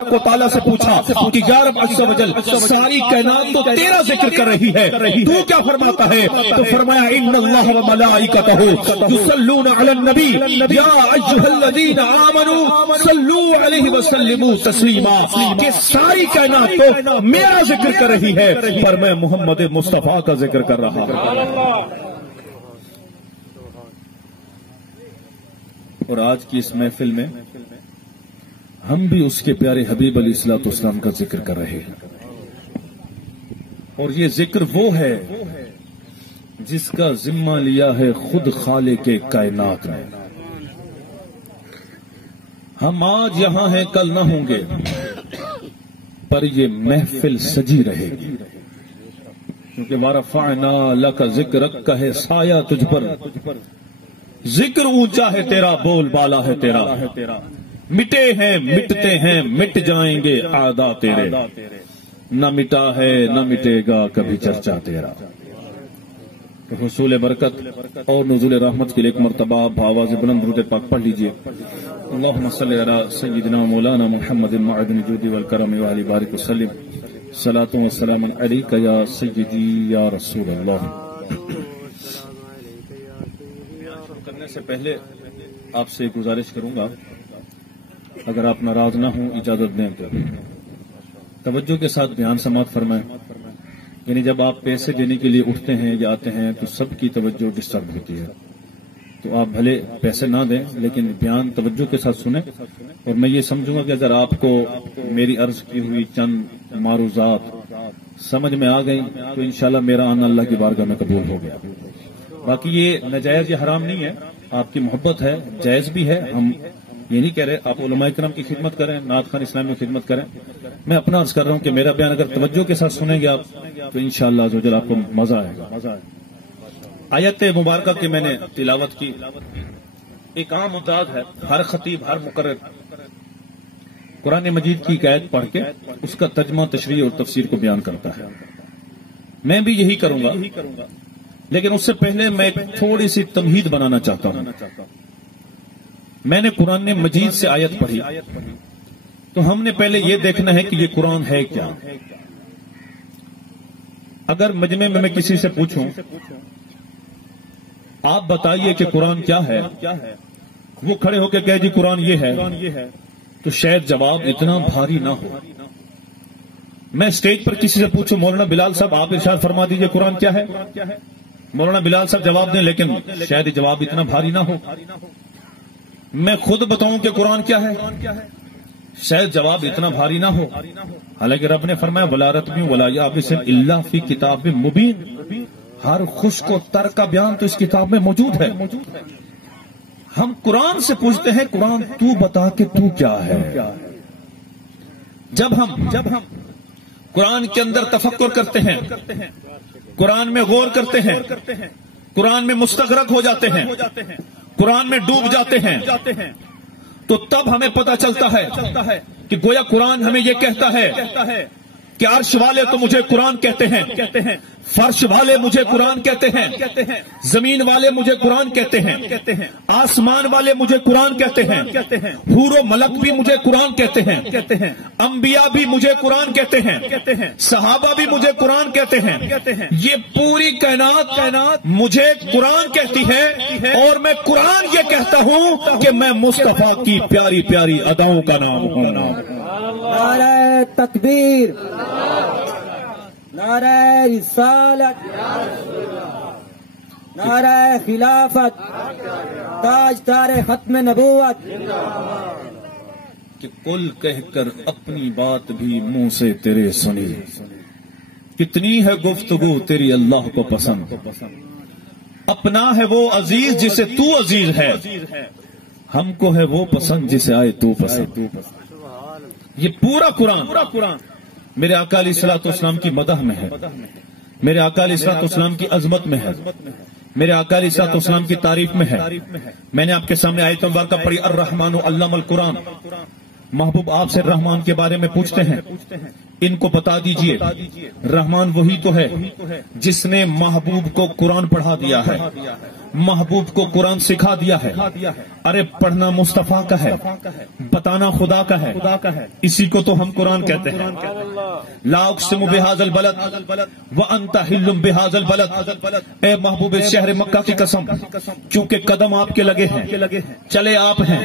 کو تعالیٰ سے پوچھا کہ یا رب عز و جل ساری کائنات تو تیرا ذکر کر رہی ہے، تو کیا فرماتا ہے؟ تو فرمایا ان اللہ و ملائکتہ یصلون علی النبی یا ایھا الذین آمنوا صلوا علیہ وسلموا تسلیما، کہ ساری کائنات تو میرا ذکر کر رہی ہے پر میں محمد مصطفیٰ کا ذکر کر رہا ہوں۔ اور آج کی اس محفل میں ہم بھی اس کے پیارے حبیب علیہ الصلوۃ والسلام کا ذکر کر رہے ہیں، اور یہ ذکر وہ ہے جس کا ذمہ لیا ہے خود خالق کائنات نے۔ ہم آج یہاں ہیں، کل نہ ہوں گے، پر یہ محفل سجی رہے گی، کیونکہ وَرَفَعْنَا لَكَ ذِكْرَكَ کا ہے سایہ تجھ پر، ذکر اونچا ہے تیرا، بول بالا ہے تیرا، مٹے ہیں مٹتے ہیں مٹ جائیں گے اعداء تیرے، نہ مٹا ہے نہ مٹے گا کبھی چرچا تیرا۔ حصول برکت اور نزول رحمت کے لیے ایک مرتبہ بآواز بلند درود پاک پڑھ لیجئے۔ اللہم صلی علی سیدنا مولانا محمد معدن الجود والکرم وعلی بارک وسلم، صلاۃ و سلام علیک یا سیدی یا رسول اللہ۔ شروع کرنے سے پہلے آپ سے گزارش کروں گا، اگر آپ ناراض نہ ہوں اجازت دیں تو توجہ کے ساتھ بیان سماعت فرمائیں، یعنی جب آپ پیسے دینے کے لیے اٹھتے ہیں یا آتے ہیں تو سب کی توجہ ڈسٹرب ہوتی ہے، تو آپ بھلے پیسے نہ دیں لیکن بیان توجہ کے ساتھ سنیں، اور میں یہ سمجھوں گا کہ اگر آپ کو میری عرض کی ہوئی چند معروضات سمجھ میں آ گئی تو انشاءاللہ میرا آنا اللہ کی بارگاہ میں قبول ہو گیا۔ باقی یہ ناجائز یا حرام نہیں ہے، آپ کی محبت ہے، جائز بھی ہے، ہم یہ نہیں کہہ رہے آپ علماء کرام کی خدمت کریں، نعت خوان اسلامی کی خدمت کریں، میں اپنا عرض کر رہا ہوں کہ میرا بیان اگر توجہ کے ساتھ سنیں گے آپ تو انشاءاللہ عز و جل آپ کو مزہ آئے گا۔ آیت مبارکہ کی میں نے تلاوت کی، ایک عام انداز ہے، ہر خطیب ہر مقرر قرآن مجید کی ایک آیت پڑھ کے اس کا ترجمہ تشریح اور تفسیر کو بیان کرتا ہے، میں بھی یہی کروں گا، لیکن اس سے پہلے میں تھوڑی سی تمہید بنانا چاہتا ہوں۔ میں نے قرآن مجید سے آیت پڑھی تو ہم نے پہلے یہ دیکھنا ہے کہ یہ قرآن ہے کیا۔ اگر مجمع میں کسی سے پوچھوں آپ بتائیے کہ قرآن کیا ہے، وہ کھڑے ہو کے کہے جی قرآن یہ ہے، تو شاید جواب اتنا بھاری نہ ہو۔ میں اسٹیج پر کسی سے پوچھوں مولانا بلال صاحب آپ ارشاد فرما دیجئے قرآن کیا ہے، مولانا بلال صاحب جواب دیں، لیکن شاید جواب اتنا بھاری نہ ہو۔ میں خود بتاؤں کہ قرآن کیا ہے، شاید جواب اتنا بھاری نہ ہو، حالانکہ رب نے فرمایا وَلَا رَتْبٍ وَلَا يَابِسٍ إِلَّا فِي كِتَابٍ مُبِينٍ، ہر خشک و تر کا بیان تو اس کتاب میں موجود ہے۔ ہم قرآن سے پوچھتے ہیں قرآن تو بتا کہ تو کیا ہے۔ جب ہم قرآن کے اندر تفکر کرتے ہیں، قرآن میں غور کرتے ہیں، قرآن میں مستغرق ہو جاتے ہیں، قرآن میں ڈوب جاتے ہیں، تو تب ہمیں پتہ چلتا ہے کہ گویا قرآن ہمیں یہ کہتا ہے کہ عرش والے تو مجھے قرآن کہتے ہیں، فرش والے مجھے قرآن کہتے ہیں، زمین والے مجھے قرآن کہتے ہیں، آسمان والے مجھے قرآن کہتے ہیں، حور و ملک بھی مجھے قرآن کہتے ہیں، انبیاء بھی مجھے قرآن کہتے ہیں، صحابہ بھی مجھے قرآن کہتے ہیں، یہ پوری کائنات مجھے قرآن کہتی ہے، اور میں قرآن یہ کہتا ہوں کہ میں مصطفیٰ کی پیاری پیاری اداؤں کا نام ہوں۔ نعرہ تکبیر، نعرہ رسالت، نعرہ خلافت، تاج تار ختم نبوت، کہ کل کہہ کر اپنی بات بھی منہ سے تیرے سنی، کتنی ہے گفتگو تیری اللہ کو پسند، اپنا ہے وہ عزیز جسے تو عزیز ہے، ہم کو ہے وہ پسند جسے آئے تو پسند۔ یہ پورا قرآن میرے آقا علیہ الصلوۃ والسلام کی مدح میں ہے، میرے آقا علیہ الصلوۃ والسلام کی عظمت میں ہے، میرے آقا علیہ الصلوۃ والسلام کی تعریف میں ہے۔ میں نے آپ کے سامنے آیت مبارکہ پڑھی الرحمن علم القرآن، محبوب آپ سے رحمان کے بارے میں پوچھتے ہیں، ان کو بتا دیجئے رحمان وہی تو ہے جس نے محبوب کو قرآن پڑھا دیا ہے، محبوب کو قرآن سکھا دیا ہے. ارے پڑھنا مصطفیٰ کا ہے، بتانا خدا کا ہے. اسی کو تو ہم قرآن کہتے ہیں. لا اقسم بہذا البلد وانت حل بہذا البلد. اے محبوب شہر مکہ کی قسم، چونکہ قدم آپ کے لگے ہیں، چلے آپ ہیں،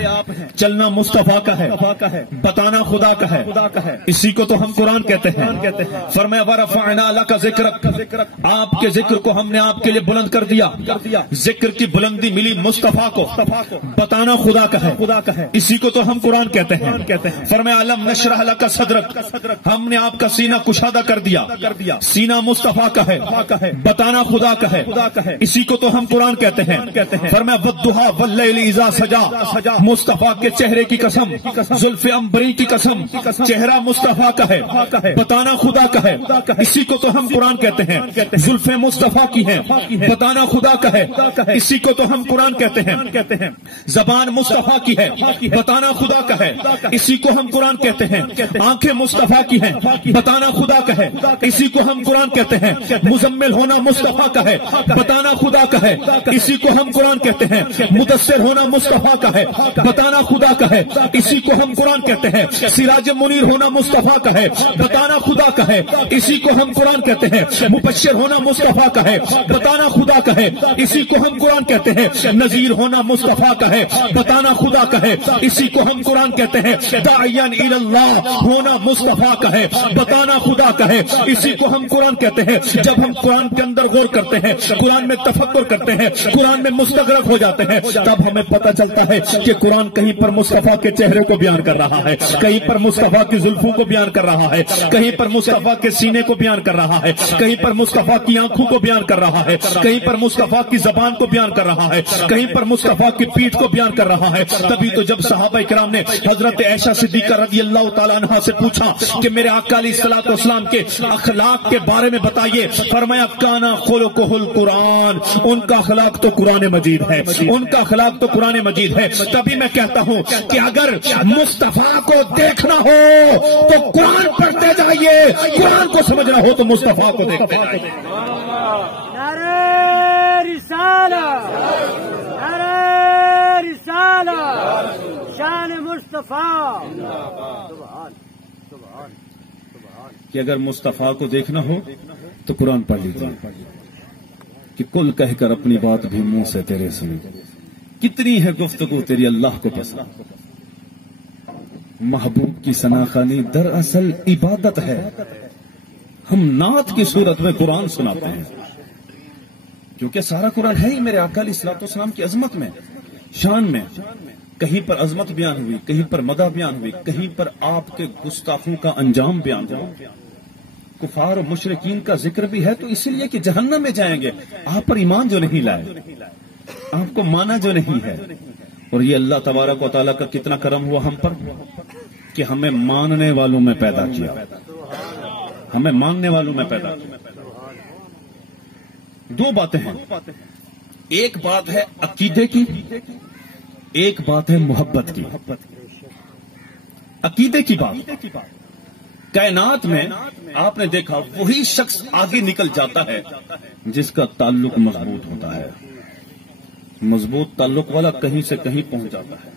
چلنا مصطفیٰ کا ہے، بتانا خدا کا ہے. اسی کو تو ہم قرآن کہتے ہیں. فرمایا ورفعنا لک ذکرک، آپ کے ذکر کو ہم نے آپ کے لیے بلند کر دیا. ذکر کی بلندی ملی مصطفیٰ کو، بتانا خدا کا ہے. اسی کو تو ہم قرآن کہتے ہیں. فرمایا الم نشرح لک صدرک، ہم نے آپ کا سینہ کشادہ کر دیا. سینہ مصطفیٰ کا ہے، بتانا خدا کا ہے. اسی کو تو ہم قرآن کہتے ہیں. فرمایا والضحیٰ واللیل اذا سجا، مصطفیٰ کے چہرے کی قسم، زلف عنبری کی قسم، چہرہ مصطفیٰ کا ہے، بتانا خدا کا ہے. اسی کو تو ہم قرآن کہتے ہیں. زلف مصطفیٰ کی ہیں، بتانا خدا کا ہے. اسی کو تو ہم قرآن کہتے ہیں. زبان مصطفیٰ کی ہے، بتانا خدا کا ہے. اسی کو ہم قرآن کہتے ہیں. آنکھیں مصطفیٰ کی ہیں، بتانا خدا کا ہے. اسی کو ہم قرآن کہتے ہیں. مزمل ہونا مصطفیٰ کا ہے، بتانا خدا کا ہے. اسی کو ہم قرآن کہتے ہیں. مدثر ہونا مصطفیٰ کا ہے، بتانا خدا کا ہے. اسی کو ہم قرآن کہتے ہیں. سراج منیر ہونا مصطفیٰ کا ہے، بتانا خدا کا ہے. اسی کو ہم قرآن کہتے ہیں. مبشر ہونا مصطفیٰ کا ہے، بتانا خدا کا ہے. اسی کو ہم قرآن کہتے ہیں. نذیر ہونا مصطفیٰ کا ہے، بتانا خدا کا ہے. اسی کو ہم قرآن کہتے ہیں. داعیاً الی اللہ ہونا مصطفیٰ کا ہے، بتانا خدا کا ہے. اسی کو ہم قرآن کہتے ہیں. جب ہم قرآن کے اندر غور کرتے ہیں، قرآن میں تفکر کرتے ہیں، قرآن میں مستغرق ہو جاتے ہیں، تب ہمیں پتہ چلتا ہے کہ قرآن کہیں پر مصطفیٰ کے چہرے کو بیان کر رہا ہے، کہیں پر مصطفیٰ کی زلفوں کو بیان کر رہا ہے، کہیں پر مصطفیٰ کے سینے کو بیان کر رہا ہے، کہیں پر مصطفیٰ کی آنکھوں کو بیان کر رہا ہے، کہیں پر مصطفیٰ کی زبان کو بیان کر رہا ہے، کہیں پر مصطفیٰ کی پیٹھ کو بیان کر رہا ہے. تبھی تو جب صحابہ کرام نے حضرت عائشہ صدیقہ رضی اللہ تعالیٰ عنہا سے پوچھا کہ میرے آقا علیہ الصلوۃ والسلام کے اخلاق کے بارے میں بتائیے، فرمایا کانا خلقہ القرآن، ان کا اخلاق تو قرآن مجید ہے، ان کا اخلاق تو قرآن مجید ہے. تبھی میں کہتا ہوں کہ اگر مصطفیٰ کو دیکھنا ہو تو قرآن پڑھتے جائیے، قرآن کو سمجھنا ہو تو مصطفیٰ کو دیکھتے جائیے. نعرہ رسالت، نعرہ رسالت، شان مصطفیٰ. کہ اگر مصطفیٰ کو دیکھنا ہو تو قرآن پڑھ لیجیے کہ کل کہہ کر اپنی بات بھی منہ سے تیرے سنی. کتنی ہے گفتگو تیری اللہ کو پسند. محبوب کی ثناخوانی دراصل عبادت ہے. ہم نعت کی صورت میں قرآن سناتے ہیں کیونکہ سارا قرآن ہے ہی میرے آقا علیہ الصلوۃ والسلام کی عظمت میں، شان میں. کہیں پر عظمت بیان ہوئی، کہیں پر مدح بیان ہوئی، کہیں پر آپ کے گستاخوں کا انجام بیان ہوا. کفار و مشرکین کا ذکر بھی ہے تو اس لیے کہ جہنم میں جائیں گے آپ پر ایمان جو نہیں لائے، آپ کو مانا جو نہیں ہے. اور یہ اللہ تبارک و تعالیٰ کا کتنا کرم ہوا ہم پر کہ ہمیں ماننے والوں میں پیدا کیا، ہمیں ماننے والوں میں پیدا کیا. دو باتیں ہیں، ایک بات ہے عقیدے کی، ایک بات ہے محبت کی. عقیدے کی بات، کائنات میں آپ نے دیکھا وہی شخص آگے نکل جاتا ہے جس کا تعلق مضبوط ہوتا ہے. مضبوط تعلق والا کہیں سے کہیں پہنچ جاتا ہے.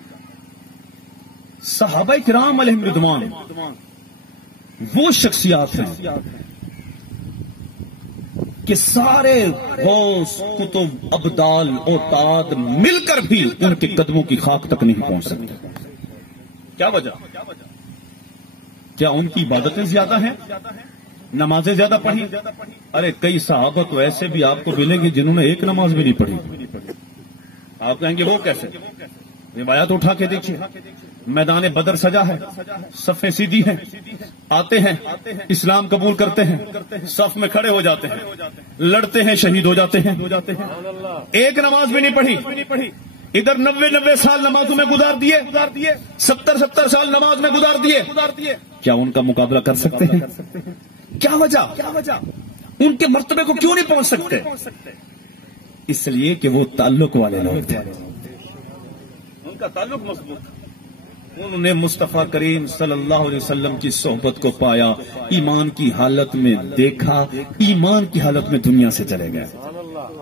صحابہ کرام علیہم رضوان وہ شخصیات ہیں کہ سارے غوث کتب ابدال اوتاد مل کر بھی ان کے قدموں کی خاک تک نہیں پہنچ سکتے. کیا وجہ؟ کیا ان کی عبادتیں زیادہ ہیں، نمازیں زیادہ پڑھی؟ ارے کئی صحابہ تو ایسے بھی آپ کو ملیں گے جنہوں نے ایک نماز بھی نہیں پڑھی. آپ کہیں گے وہ کیسے؟ روایات اٹھا کے دیکھیے. میدان بدر سجا ہے، صفیں سیدھی ہیں، آتے ہیں اسلام قبول کرتے ہیں، صف میں کھڑے ہو جاتے ہیں، لڑتے ہیں، شہید ہو جاتے ہیں. ایک نماز بھی نہیں پڑھی. ادھر 90 سال نمازوں میں گزار دیے، 70 سال نماز میں گزار دیے. کیا ان کا مقابلہ کر سکتے ہیں؟ کیا وجہ؟ ان کے مرتبے کو کیوں نہیں پہنچ سکتے؟ اس لیے کہ وہ تعلق والے لوگ تھے، ان کا تعلق مضبوط تھا. انہوں نے مصطفیٰ کریم صلی اللہ علیہ وسلم کی صحبت کو پایا، ایمان کی حالت میں دیکھا، ایمان کی حالت میں دنیا سے چلے گئے.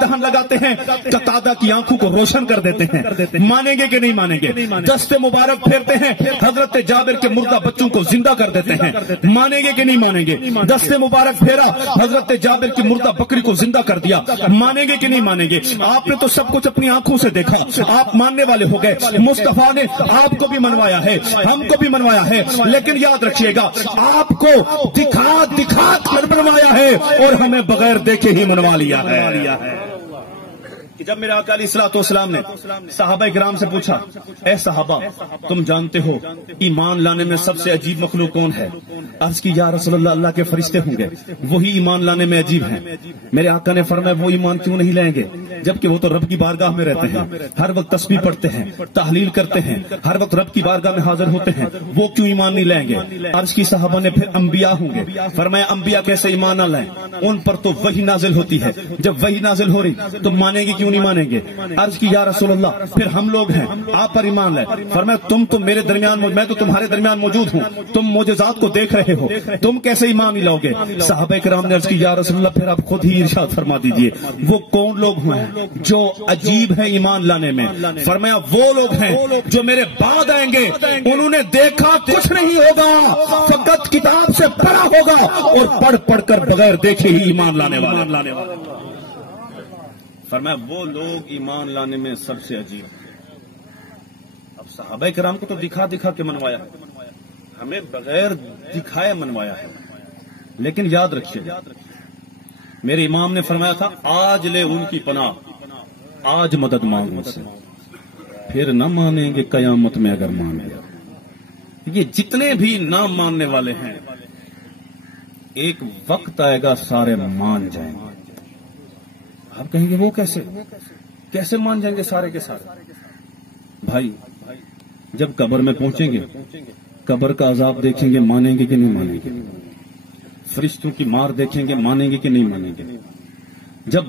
دہن لگاتے ہیں، قتادہ کی آنکھوں کو روشن کر دیتے ہیں، مانیں گے کہ نہیں مانیں گے؟ دست مبارک پھیرتے ہیں، حضرت جابر کے مردہ بچوں کو زندہ کر دیتے ہیں، مانیں گے کہ نہیں مانیں گے؟ دست مبارک پھیرا، حضرت جابر کی مردہ بکری کو زندہ کر دیا، مانیں گے کہ نہیں مانیں گے؟ آپ نے تو سب کچھ اپنی آنکھوں سے دیکھا، آپ ماننے والے ہو گئے۔ مصطفیٰ نے آپ کو بھی منوایا ہے، ہم کو بھی منوایا ہے، لیکن یاد رکھیے گا آپ کو دکھا دکھا کر منوایا ہے اور ہمیں بغیر دیکھے ہی منوا لیا ہے۔ کہ جب میرے آقا علیہ الصلوۃ والسلام نے صحابہ کرام سے پوچھا، اے صحابہ تم جانتے ہو ایمان لانے میں سب سے عجیب مخلوق کون ہے؟ عرض کی یا رسول اللہ، اللہ کے فرشتے ہوں گے، وہی ایمان لانے میں عجیب ہیں۔ میرے آقا نے فرمایا وہ ایمان کیوں نہیں لائیں گے جبکہ وہ تو رب کی بارگاہ میں رہتے ہیں، ہر وقت تسبیح پڑھتے ہیں، تحلیل کرتے ہیں، ہر وقت رب کی بارگاہ میں حاضر ہوتے ہیں، وہ کیوں ایمان نہیں لائیں گے؟ عرض کی صحابہ نے پھر انبیاء ہوں گے، فرمایا انبیاء کیسے ایمان نہ لائیں؟ ان پر تو وحی نازل ہوتی ہے، جب وحی نازل ہو رہی تو مانیں گے کیوں نہیں مانیں گے؟ عرض کی یا رسول اللہ پھر ہم لوگ ہیں، آپ پر ایمان لائے۔ فرمایا تم تو میرے درمیان، میں تو تمہارے درمیان موجود ہوں، تم معجزات کو دیکھ رہے ہو، تم کیسے ایمان نہیں لاؤ گے؟ صحابہ کرام نے عرض کی یا رسول اللہ پھر آپ خود ہی ارشاد فرما دیجئے وہ کون لوگ ہیں جو عجیب ہیں ایمان لانے میں؟ فرمایا وہ لوگ ہیں جو میرے بعد آئیں گے، انہوں نے دیکھا کچھ نہیں ہوگا، فقط کتاب سے پڑھا ہوگا اور پڑھ پڑھ کر بغیر دیکھے ہی ایمان لانے والے۔ فرمایا وہ لوگ ایمان لانے میں سب سے عجیب ہیں۔ اب صحابہ کرام کو تو دکھا دکھا کے منوایا، ہمیں بغیر دکھائے منوایا ہے، لیکن یاد رکھیے میرے امام نے فرمایا تھا آج لے ان کی پناہ، آج مدد مانگ مجھ سے، پھر نہ مانیں گے قیامت میں اگر مان گیا۔ یہ جتنے بھی نہ ماننے والے ہیں ایک وقت آئے گا سارے مان جائیں گے۔ آپ کہیں گے وہ کیسے مان جائیں گے سارے کے سارے؟ بھائی جب قبر میں پہنچیں گے، قبر کا عذاب دیکھیں گے، مانیں گے کہ نہیں مانیں گے؟ فرشتوں کی مار دیکھیں گے، مانیں گے کہ نہیں مانیں گے؟ جب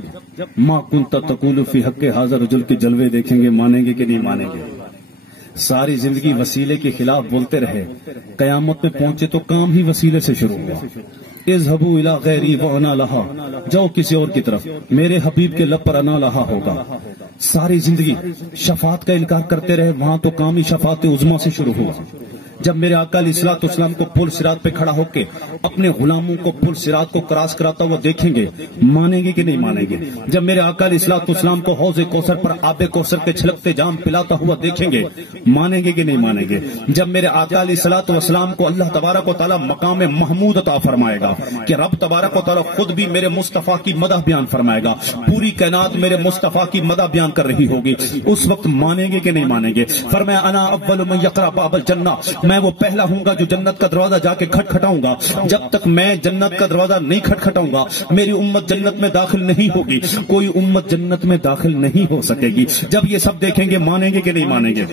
ما کنت تقول فی حق ھذا الرجل کے جلوے دیکھیں گے، مانیں گے کہ نہیں مانیں گے؟ ساری زندگی وسیلے کے خلاف بولتے رہے، قیامت میں پہنچے تو کام ہی وسیلے سے شروع ہوا۔ اذهبوا الى غیری وانا لها، جاؤ کسی اور کی طرف، میرے حبیب کے لب پر انا لہا ہوگا۔ ساری زندگی شفاعت کا انکار کرتے رہے، وہاں تو کام ہی شفاعت عظمیٰ سے شروع ہوا۔ جب میرے آقا علیہ الصلوۃ والسلام کو پل صراط پہ کھڑا ہو کے اپنے غلاموں کو پل صراط کو کراس کراتا ہوا دیکھیں گے، مانیں گے کہ نہیں مانیں گے؟ جب میرے آقا علیہ الصلوۃ والسلام کو حوض کوثر پر آب کوثر کے چھلکتے جام پلاتا ہوا دیکھیں گے، مانیں گے کہ نہیں مانیں گے؟ جب میرے آقا علیہ الصلوۃ والسلام کو اللہ تبارک و تعالیٰ مقام محمود عطا فرمائے گا کہ رب تبارک و تعالیٰ خود بھی میرے مصطفیٰ کی مدح بیان فرمائے گا، پوری کائنات میرے مصطفیٰ کی مدح بیان کر رہی ہوگی، اس وقت مانیں گے کہ نہیں مانیں گے؟ فرمایا انا اول من یقرع باب الجنہ، میں وہ پہلا ہوں گا جو جنت کا دروازہ جا کے کھٹکھٹاؤں گا۔ جب تک میں جنت کا دروازہ نہیں کھٹکھٹاؤں گا میری امت جنت میں داخل نہیں ہوگی، کوئی امت جنت میں داخل نہیں ہو سکے گی۔ جب یہ سب دیکھیں گے مانیں گے کہ نہیں مانیں گے؟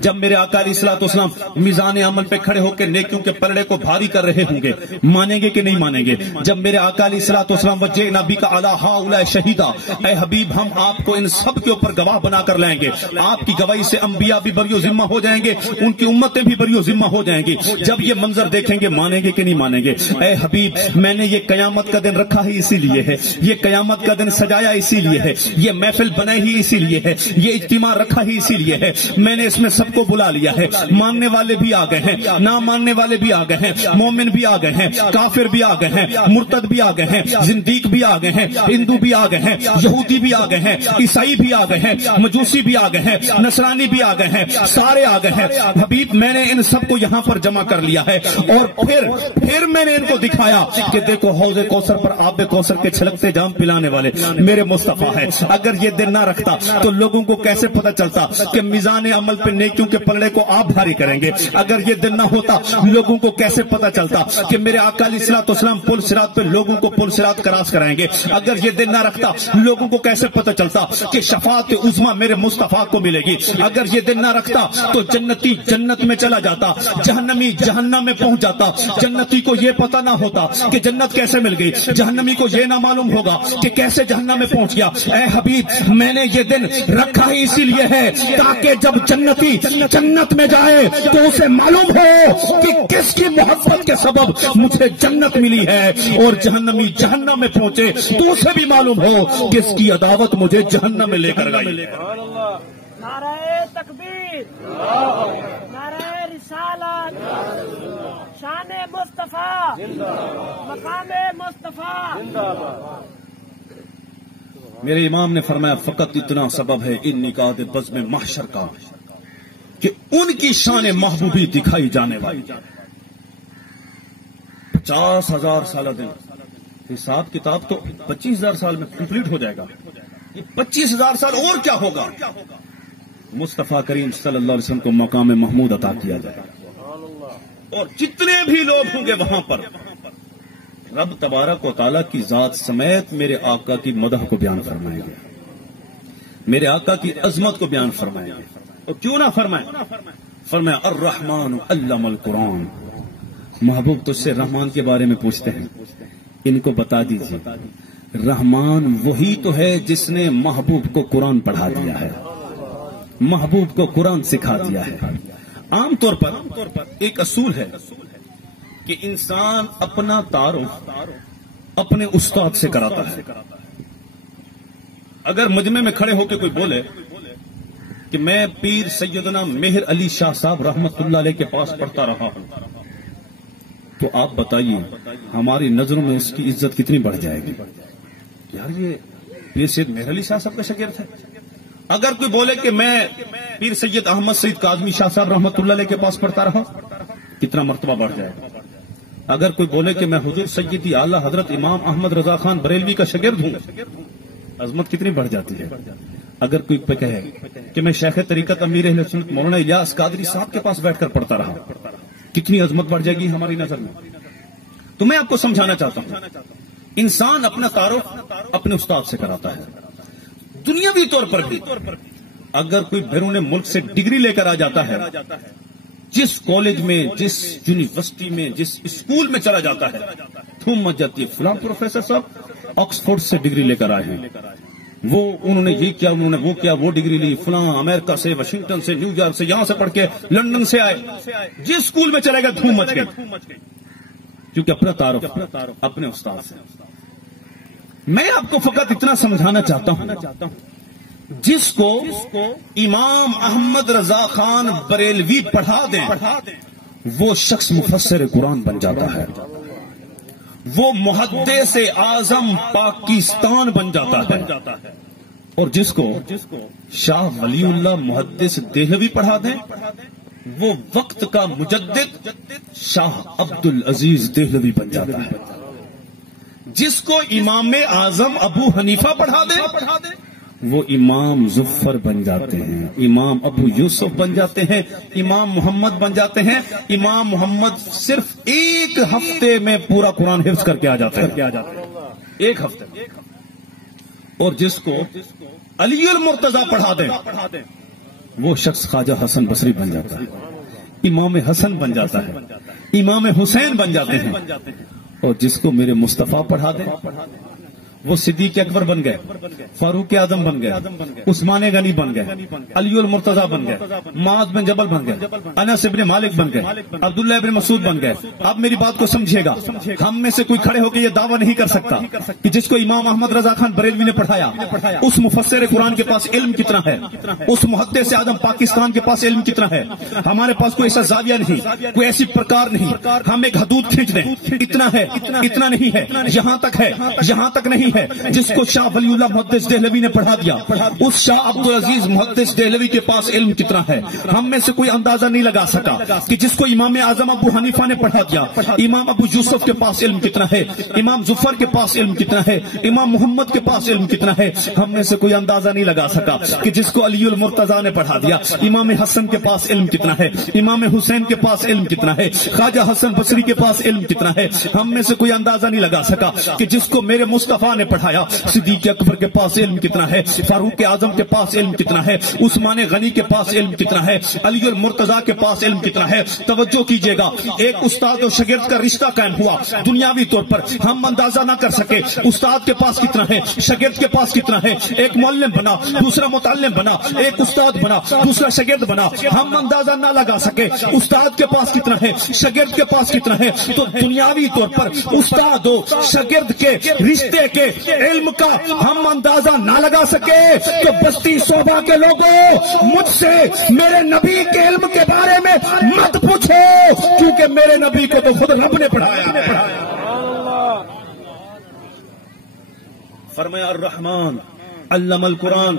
جب میرے آقا علیہ الصلوۃ والسلام میزان عمل پہ کھڑے ہو کے نیکیوں کے پلڑے کو بھاری کر رہے ہوں گے، مانیں گے کہ نہیں مانیں گے؟ جب میرے آقا علیہ الصلوۃ والسلام وجئنا بک علی ہؤلاء شہیدا، اے حبیب ہم آپ کو ان سب کے اوپر گواہ بنا کر لائیں گے، آپ کی گواہی سے انبیاء بھی بری و ذمہ ہو جائیں گے، ان کی امتیں بھی بری و ذمہ ہو جائیں گی۔ جب یہ منظر دیکھیں گے مانیں گے کہ نہیں مانیں گے؟ اے حبیب میں نے یہ قیامت کا دن رکھا ہی اسی لیے ہے، یہ قیامت کا دن سجایا اسی لیے ہے، یہ محفل بنائی ہی اسی لیے ہے، یہ اجتماع رکھا ہی اسی لیے ہے، میں نے اس میں سب کو بلا لیا ہے، ماننے والے بھی آ گئے ہیں، نہ ماننے والے بھی آ گئے ہیں، مومن بھی آ گئے ہیں، کافر بھی آ گئے ہیں، مرتد بھی آ گئے ہیں، زندیق بھی آ گئے ہیں، ہندو بھی آ گئے ہیں، یہودی بھی آ گئے ہیں، عیسائی بھی آ گئے ہیں، مجوسی بھی آ گئے ہیں، نصرانی بھی آ گئے ہیں، سارے آ گئے ہیں۔ حبیب میں نے ان سب کو یہاں پر جمع کر لیا ہے اور پھر میں نے ان کو دکھایا کہ دیکھو حوض کوثر پر آب کوثر کے چھلکتے جام پلانے والے میرے مصطفیٰ ہے۔ اگر یہ دن نہ رکھتا تو لوگوں کو کیسے پتہ چلتا کہ میزان عمل پہ نیکیوں کے پلڑے کو آپ بھاری کریں گے؟ اگر یہ دن نہ ہوتا لوگوں کو کیسے پتہ چلتا کہ میرے آقا علیہ الصلوۃ والسلام پل صراط پہ لوگوں کو پل صراط کراس کرائیں گے؟ اگر یہ دن نہ رکھتا لوگوں کو کیسے پتہ چلتا کہ شفاعت عظمیٰ میرے مصطفیٰ کو ملے گی؟ اگر یہ دن نہ رکھتا تو جنتی جنت میں چلا چلا جاتا، جہنمی جہنم میں پہنچ جاتا، جنتی کو یہ پتہ نہ ہوتا کہ جنت کیسے مل گئی، جہنمی کو یہ نہ معلوم ہوگا کہ کیسے جہنم میں پہنچ گیا۔ اے حبیب، میں نے یہ دن رکھا ہی اسی لیے ہے تاکہ جب جنتی جنت میں جائے تو اسے معلوم ہو کہ کس کی محبت کے سبب مجھے جنت ملی ہے، اور جہنمی جہنم میں پہنچے تو اسے بھی معلوم ہو کس کی عداوت مجھے جہنم میں لے کر گئی۔ نعرہ تکبیر، نعرہ رسالت، شان مصطفیٰ، مقام مصطفیٰ۔ میرے امام نے فرمایا فقط اتنا سبب ہے ان نکات بزم محشر کا کہ ان کی شان محبوبی دکھائی جانے والی۔ 50,000 سالہ دن، حساب کتاب تو 25,000 سال میں کمپلیٹ ہو جائے گا، یہ 25,000 سال اور کیا ہوگا؟ مصطفیٰ کریم صلی اللہ علیہ وسلم کو مقام محمود عطا کیا جائے گا، اور جتنے بھی لوگ ہوں گے وہاں پر رب تبارک و تعالیٰ کی ذات سمیت میرے آقا کی مدح کو بیان فرمائیں گے، میرے آقا کی عظمت کو بیان فرمائیں گے۔ اور کیوں نہ فرمائیں؟ فرمایا الرحمن علم القرآن، محبوب تجھ سے رحمان کے بارے میں پوچھتے ہیں، ان کو بتا دیجیے رحمان وہی تو ہے جس نے محبوب کو قرآن پڑھا دیا ہے، محبوب کو قرآن سکھا دیا ہے۔ عام طور پر ایک اصول ہے کہ انسان اپنا تعارف اپنے استاد سے کراتا ہے۔ اگر مجمع میں کھڑے ہو کے کوئی بولے کہ میں پیر سیدنا مہر علی شاہ صاحب رحمت اللہ علیہ کے پاس پڑھتا رہا ہوں، تو آپ بتائیے ہماری نظروں میں اس کی عزت کتنی بڑھ جائے گی؟ یار یہ پیر سید مہر علی شاہ صاحب کا شاگرد ہے۔ اگر کوئی بولے کہ میں پیر سید احمد سعید کاظمی شاہ صاحب رحمت اللہ علیہ کے پاس پڑھتا رہا، کتنا مرتبہ بڑھ جائے گا۔ اگر کوئی بولے کہ میں حضور سیدی اعلیٰ حضرت امام احمد رضا خان بریلوی کا شاگرد ہوں، عظمت کتنی بڑھ جاتی ہے۔ اگر کوئی کہے کہ میں شیخ طریقت امیر اہل سنت مولانا الیاس قادری صاحب کے پاس بیٹھ کر پڑھتا رہا، کتنی عظمت بڑھ جائے گی ہماری نظر میں۔ تو میں آپ کو سمجھانا چاہتا ہوں انسان اپنا تعارف اپنے استاد سے کراتا ہے۔ دنیاوی طور پر بھی اگر کوئی بیرون ملک سے ڈگری لے کر آ جاتا ہے، جس کالج میں، جس یونیورسٹی میں، جس اسکول میں چلا جاتا ہے، دھوم مچ جاتی ہے فلاں پروفیسر صاحب آکسفورڈ سے ڈگری لے کر آئے ہیں، وہ انہوں نے یہ کیا، انہوں نے وہ کیا، وہ ڈگری لی، فلاں امریکہ سے، واشنگٹن سے، نیو یارک سے، یہاں سے پڑھ کے لندن سے آئے، جس اسکول میں چلے گا دھوم مچ گئی، کیونکہ اپنا تعارف اپنے استاد سے۔ میں آپ کو فقط اتنا سمجھانا چاہتا ہوں جس کو امام احمد رضا خان بریلوی پڑھا دیں وہ شخص مفسر قرآن بن جاتا ہے، وہ محدث اعظم پاکستان بن جاتا ہے، اور جس کو شاہ ولی اللہ محدث دہلوی پڑھا دیں وہ وقت کا مجدد شاہ عبد العزیز دہلوی بن جاتا ہے، جس کو امام اعظم ابو حنیفہ پڑھا دیں وہ امام ظفر بن جاتے ہیں، امام ابو یوسف بن جاتے ہیں، امام محمد بن جاتے ہیں۔ امام محمد صرف ایک ہفتے میں پورا قرآن حفظ کر کے آ جاتے ہیں، ایک ہفتے۔ اور جس کو علی المرتضی پڑھا دیں وہ شخص خواجہ حسن بصری بن جاتا ہے، امام حسن بن جاتا ہے، امام حسین بن جاتے ہیں۔ اور جس کو میرے مصطفیٰ پڑھا دیں وہ صدیق اکبر بن گئے، فاروق اعظم بن گئے، عثمان غنی بن گئے، علی المرتضی بن گئے، معاذ بن جبل بن گئے، انس بن مالک بن گئے، عبداللہ بن مسعود بن گئے۔ اب میری بات کو سمجھیے گا، ہم میں سے کوئی کھڑے ہو کے یہ دعویٰ نہیں کر سکتا کہ جس کو امام احمد رضا خان بریلوی نے پڑھایا اس مفسر قرآن کے پاس علم کتنا ہے، اس محدث اعظم پاکستان کے پاس علم کتنا ہے۔ ہمارے پاس کوئی ایسا زاویہ نہیں، کوئی ایسی پرکار نہیں، ہم ایک حدود کھینچ دیں اتنا ہے، اتنا نہیں ہے، یہاں تک ہے، یہاں تک نہیں ہے۔ جس کو شاہ ولی اللہ محدث دہلوی نے پڑھا دیا اس شاہ عبد العزیز محدث دہلوی کے پاس علم کتنا ہے۔ ہم میں سے کوئی اندازہ نہیں لگا سکا کہ جس کو امام اعظم ابو حنیفہ نے پڑھا دیا امام ابو یوسف کے پاس علم کتنا ہے، امام ظفر کے پاس علم کتنا ہے، امام محمد کے پاس علم کتنا ہے۔ ہم میں سے کوئی اندازہ نہیں لگا سکا کہ جس کو علی المرتضی نے پڑھا دیا امام حسن کے پاس علم کتنا ہے، امام حسین کے پاس علم کتنا ہے، خواجہ حسن بصری کے پاس علم کتنا ہے۔ ہم میں سے کوئی اندازہ نہیں لگا سکا کہ جس کو میرے مصطفیٰ نے پڑھایا. صدیق اکبر کے پاس علم کتنا ہے, فاروق اعظم کے پاس علم کتنا ہے, عثمان غنی کے پاس علم کتنا ہے, علی المرتضیٰ کے پاس علم کتنا ہے. توجہ کیجئے گا, ایک استاد اور شاگرد کا رشتہ قائم ہوا. دنیاوی طور پر ہم اندازہ نہ کر سکے استاد کے پاس کتنا ہے, شاگرد کے پاس کتنا ہے. ایک معلم بنا, دوسرا متعلم بنا, ایک استاد بنا, دوسرا شاگرد بنا. ہم اندازہ نہ لگا سکے استاد کے پاس کتنا ہے, شاگرد کے پاس کتنا ہے. تو دنیاوی طور پر استاد و شاگرد کے رشتے کے علم کا ہم اندازہ نہ لگا سکے تو بستی صوبہ کے لوگوں مجھ سے میرے نبی کے علم کے بارے میں مت پوچھو, کیونکہ میرے نبی کو تو خود رب نے پڑھایا. فرمایا الرحمن علم القرآن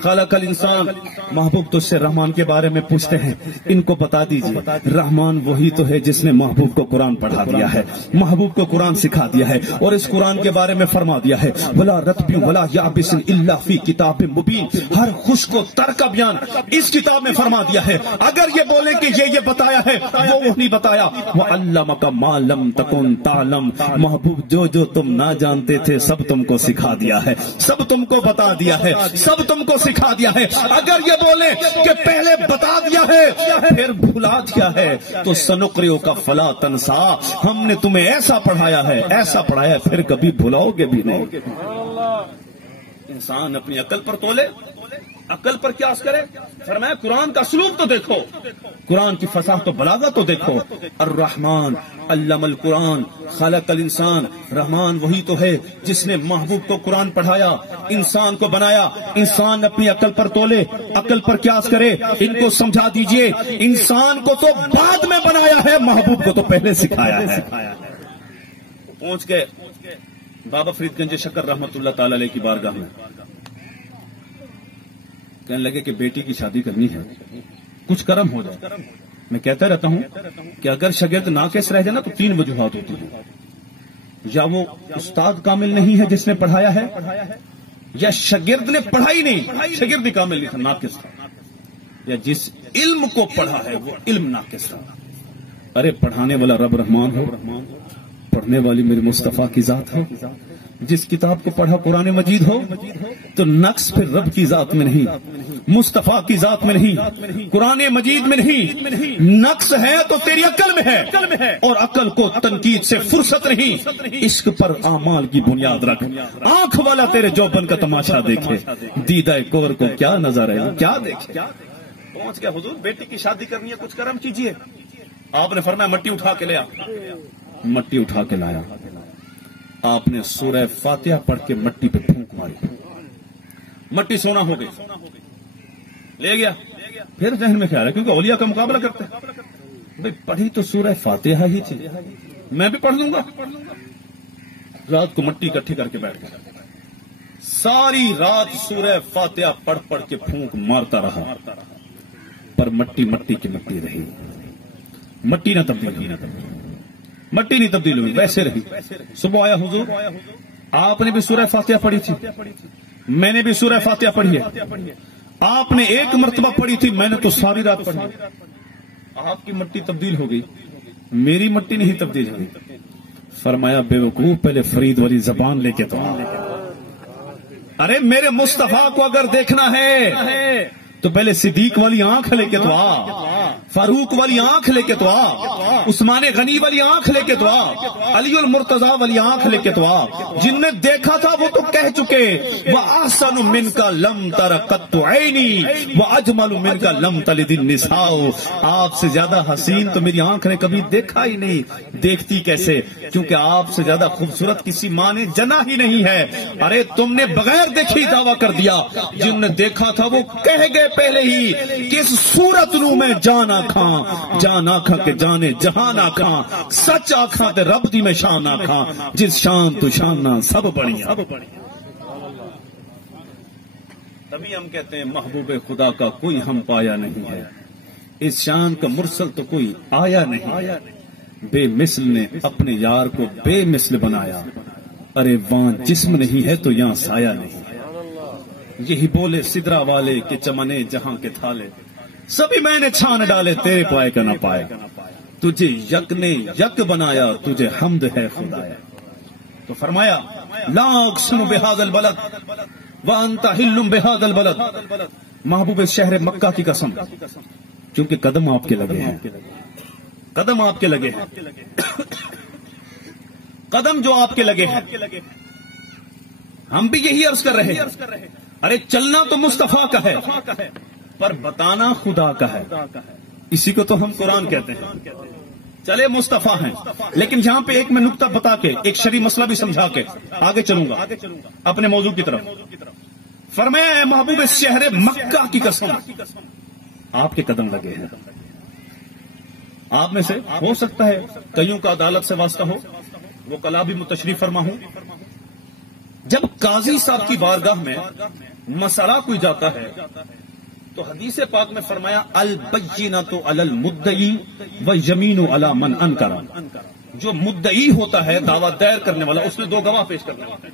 خلق الانسان. محبوب تو سے رحمان کے بارے میں پوچھتے ہیں, ان کو بتا دیجئے رحمان وہی تو ہے جس نے محبوب کو قرآن پڑھا دیا ہے, محبوب کو قرآن سکھا دیا ہے, اور اس قرآن کے بارے میں فرما دیا ہے ولا رتب ولا یابس الا فی کتاب مبین. ہر خشک و تر کا بیان اس کتاب میں فرما دیا ہے. اگر یہ بولے کہ یہ بتایا ہے, وہ نہیں بتایا. وعلمک ما لم تکن تعلم. محبوب جو جو تم نہ جانتے تھے سب تم کو سکھا دیا ہے, سب تم کو بتا دیا ہے, سب تم کو سکھا دیا ہے. اگر یہ بولے کہ پہلے بتا دیا ہے پھر بھلا دیا ہے تو سنقرئ کا فلا تنسا. ہم نے تمہیں ایسا پڑھایا ہے, ایسا پڑھایا ہے, پھر کبھی بھلاؤ گے بھی نہیں. انسان اپنی عقل پر تولے, عقل پر قیاس کرے. فرمایا قرآن کا اسلوب تو دیکھو, قرآن کی فصاحت و بلاغت تو دیکھو. الرحمن علم القرآن خلق الانسان. رحمان وہی تو ہے جس نے محبوب کو قرآن پڑھایا, انسان کو بنایا. انسان اپنی عقل پر تولے, عقل پر قیاس کرے. ان کو سمجھا دیجئے انسان کو تو بعد میں بنایا ہے, محبوب کو تو پہلے سکھایا ہے. پہنچ گئے بابا فرید گنج شکر رحمت اللہ تعالی علیہ کی بارگاہ میں. کہنے لگے کہ بیٹی کی شادی کرنی ہے, کچھ کرم ہو جائے. میں کہتا رہتا ہوں کہ اگر شاگرد ناقص رہ جائے نا تو 3 وجوہات ہوتی ہیں. یا وہ استاد کامل نہیں ہے جس نے پڑھایا ہے, یا شاگرد نے پڑھائی نہیں, شاگرد بھی کامل نہیں تھا, ناقص تھا. یا جس علم کو پڑھا ہے وہ علم ناقص تھا. ارے پڑھانے والا رب رحمان ہو, پڑھنے والی میرے مصطفیٰ کی ذات ہو. جس کتاب کو پڑھا قرآن مجید ہو تو نقص پھر رب کی ذات میں نہیں, مصطفیٰ کی ذات میں نہیں, قرآن مجید میں نہیں. نقص ہے تو تیری عقل میں ہے, اور عقل کو تنقید سے فرصت نہیں. عشق پر اعمال کی بنیاد رکھ. آنکھ والا تیرے جوبن کا تماشا دیکھے, دیدہ کور کو کیا نظر ہے کیا دیکھے. پہنچ گیا حضور, بیٹی کی شادی کرنی ہے, کچھ کرم کیجئے. آپ نے فرمایا مٹی اٹھا کے لیا. مٹی اٹھا کے لایا. آپ نے سورہ فاتحہ پڑھ کے مٹی پہ پھونک ماری, مٹی سونا ہو گئی. لے گیا. پھر ذہن میں خیال ہے کیونکہ اولیاء کا مقابلہ کرتے ہیں, بھئی پڑھی تو سورہ فاتحہ ہی تھی, میں بھی پڑھ لوں گا. رات کو مٹی اکٹھی کر کے بیٹھ گیا. ساری رات سورہ فاتحہ پڑھ پڑھ کے پھونک مارتا رہا, پر مٹی مٹی کی مٹی رہی. مٹی نہ تبدیل ہوئی, مٹی نہیں تبدیل ہوئی, ویسے رہی. صبح آیا حضور, آپ نے بھی سورہ فاتحہ پڑھی تھی, میں نے بھی سورہ فاتحہ پڑھی ہے. آپ نے ایک مرتبہ پڑھی تھی, میں نے تو ساری رات پڑھی. آپ کی مٹی تبدیل ہو گئی, میری مٹی نہیں تبدیل ہوئی. فرمایا بے وقوف, پہلے فرید والی زبان لے کے تو. ارے میرے مصطفیٰ کو اگر دیکھنا ہے تو پہلے صدیق والی آنکھ لے کے تو آ, فاروق والی آنکھ لے کے تو آ, عثمان غنی والی آنکھ لے کے تو آ, علی المرتضیٰ والی آنکھ لے کے تو آ. جن نے دیکھا تھا وہ تو کہہ چکے وَأَحْسَنُ مِنْكَ لَمْ تَرَ قَطُّ عَيْنِي وَأَجْمَلُ مِنْكَ لَمْ تَلِدِ النِّسَاءُ. آپ سے زیادہ حسین تو میری آنکھ نے کبھی دیکھا ہی نہیں. دیکھتی کیسے, کیونکہ آپ سے زیادہ خوبصورت کسی ماں نے جنا ہی نہیں ہے. ارے تم نے بغیر دیکھی دعویٰ کر دیا. جن نے دیکھا تھا وہ کہہ گئے پہلے ہی کس صورت نو میں جان آکھاں, جان آکھاں کے جانے جہان آکھاں, سچ آکھاں تے رب دی میں شان آکھاں, جس شان تو شانہ سب بڑیاں. تبھی ہم کہتے ہیں محبوب خدا کا کوئی ہم پایا نہیں ہے, اس شان کا مرسل تو کوئی آیا نہیں. بے مثل نے اپنے یار کو بے مثل بنایا, ارے وہاں جسم نہیں ہے تو یہاں سایہ نہیں. یہی بولے سدرا والے کہ چمنے جہاں کے تھالے, سبھی میں نے چھان ڈالے تیرے پائے کا نہ پائے. تجھے یک نے یک بنایا, تجھے حمد ہے خدایا. تو فرمایا لا اقسم بہذا البلد وانت حل بہذا البلد، محبوب شہر مکہ کی قسم، کیونکہ قدم آپ کے لگے ہیں، قدم آپ کے لگے ہیں، قدم جو آپ کے لگے ہیں۔ ہم بھی یہی عرض کر رہے ہیں، ارے چلنا تو مصطفیٰ کا ہے پر بتانا خدا کا ہے، اسی کو تو ہم قرآن کہتے ہیں۔ چلے مصطفیٰ ہیں، لیکن یہاں پہ ایک میں نقطہ بتا کے ایک شرعی مسئلہ بھی سمجھا کے آگے چلوں گا اپنے موضوع کی طرف۔ فرمایا اے محبوب شہر مکہ کی قسم، آپ کے قدم لگے ہیں۔ آپ میں سے ہو سکتا ہے کئیوں کا عدالت سے واسطہ ہو، وہ کل بھی متشریف فرما ہوں۔ جب قاضی صاحب کی بارگاہ میں مسئلہ کوئی جاتا ہے تو حدیث پاک میں فرمایا البینۃ علی المدعی والیمین علی من انکر، جو مدعی ہوتا ہے دعویٰ دائر کرنے والا، اس نے دو گواہ پیش کرنے والا،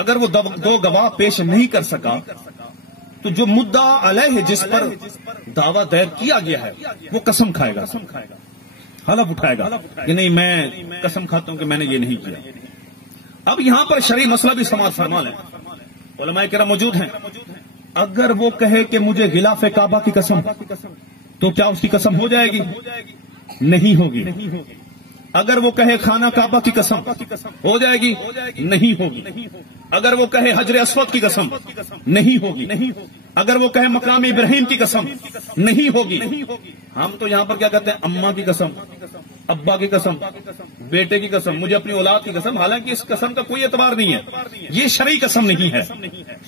اگر وہ دو گواہ پیش نہیں کر سکا تو جو مدعا علیہ جس پر دعویٰ دائر کیا گیا ہے وہ قسم کھائے گا، حلف اٹھائے گا کہ نہیں میں قسم کھاتا ہوں کہ میں نے یہ نہیں کیا۔ اب یہاں پر شرعی مسئلہ بھی سماعت فرما لیں، علماء کرام موجود ہیں۔ اگر وہ کہے کہ مجھے غلاف کعبہ کی قسم، تو کیا اس کی قسم ہو جائے گی؟ نہیں ہوگی۔ اگر وہ کہے خانہ کعبہ کی قسم ہو جائے گی؟ نہیں ہوگی۔ اگر وہ کہے حجر اسود کی قسم نہیں ہوگی۔ اگر وہ کہے مقام ابراہیم کی قسم نہیں ہوگی۔ ہم تو یہاں پر کیا کہتے ہیں؟ اماں کی قسم، ابا کی قسم، بیٹے کی قسم، مجھے اپنی اولاد کی قسم، حالانکہ اس قسم کا کوئی اعتبار نہیں ہے، یہ شرعی قسم نہیں ہے۔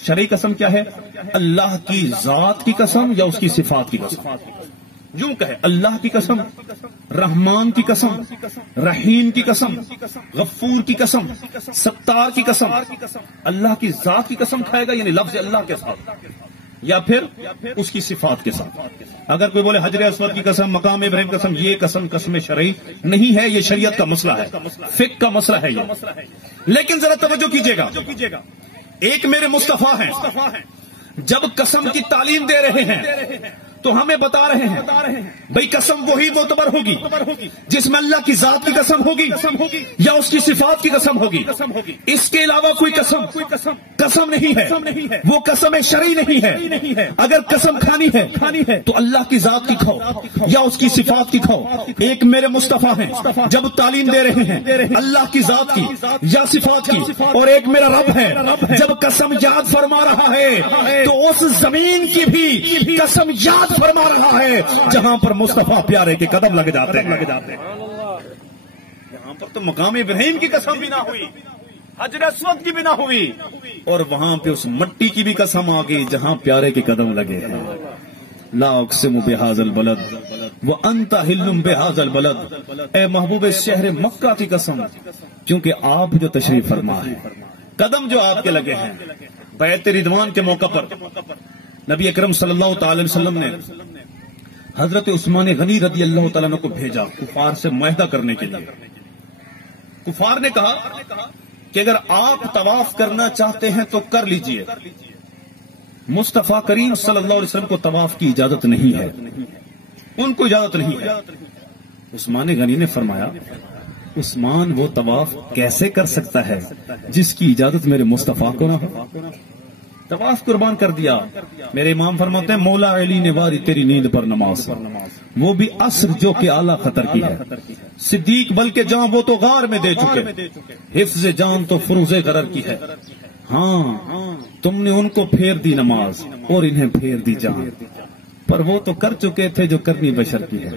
شرعی قسم کیا ہے؟ اللہ کی ذات کی قسم یا اس کی صفات کی قسم۔ یوں کہے اللہ کی قسم، رحمان کی قسم، رحیم کی قسم، غفور کی قسم، ستار کی قسم، اللہ کی ذات کی قسم کھائے گا یعنی لفظ اللہ کے ساتھ، یا پھر اس کی صفات کے ساتھ۔ اگر کوئی بولے حجر اسود کی قسم، مقام ابراہیم کی قسم، یہ قسم شرعی نہیں ہے، یہ شریعت کا مسئلہ ہے، فقہ کا مسئلہ ہے یہ۔ لیکن ذرا توجہ کیجیے گا، ایک میرے مصطفیٰ ہیں، جب قسم کی تعلیم دے رہے ہیں تو ہمیں بتا رہے ہیں بھئی قسم وہی معتبر ہوگی جس میں اللہ کی ذات کی قسم ہوگی یا اس کی صفات کی قسم ہوگی، اس کے علاوہ کوئی قسم نہیں ہے، وہ قسم شرعی نہیں ہے۔ اگر قسم کھانی ہے تو اللہ کی ذات کی کھاؤ یا اس کی صفات کی کھاؤ۔ ایک میرے مصطفیٰ ہیں جب تعلیم دے رہے ہیں اللہ کی ذات کی یا صفات کی، اور ایک میرا رب ہے جب قسم یاد فرما رہا ہے تو اس زمین کی بھی قسم یاد فرما رہا ہے جہاں پر مصطفیٰ پیارے کے قدم لگ جاتے ہیں۔ یہاں پر تو مقام ابراہیم کی قسم بھی نہ ہوئی، حجر اسود کی بھی نہ ہوئی، اور وہاں پہ اس مٹی کی بھی قسم آ گئی جہاں پیارے کے قدم لگے ہیں۔ لا اقسم بہذا البلد وانت حل بہذا البلد، اے محبوب شہر مکہ کی قسم، کیونکہ آپ جو تشریف فرما ہے، قدم جو آپ کے لگے ہیں۔ بیعت رضوان کے موقع پر نبی اکرم صلی اللہ تعالی وسلم نے حضرت عثمان غنی رضی اللہ تعالیٰ عنہ کو بھیجا کفار سے معاہدہ کرنے کے لیے۔ کفار نے کہا کہ اگر آپ طواف کرنا چاہتے ہیں تو کر لیجئے، مصطفیٰ کریم صلی اللہ علیہ وسلم کو طواف کی اجازت نہیں ہے، ان کو اجازت نہیں ہے۔ عثمان غنی نے فرمایا عثمان وہ طواف کیسے کر سکتا ہے جس کی اجازت میرے مصطفیٰ کو نہ ہو؟ طواف قربان کر دیا۔ میرے امام فرماتے ہیں مولا علی نے واری تیری نیند پر نماز، وہ بھی عصر جو کہ اعلیٰ خطر کی ہے، صدیق بلکہ جان وہ تو غار میں دے چکے، حفظ جان تو فروز غرر کی ہے۔ ہاں تم نے ان کو پھیر دی نماز اور انہیں پھیر دی جان، پر وہ تو کر چکے تھے جو کرنی بشر کی ہے۔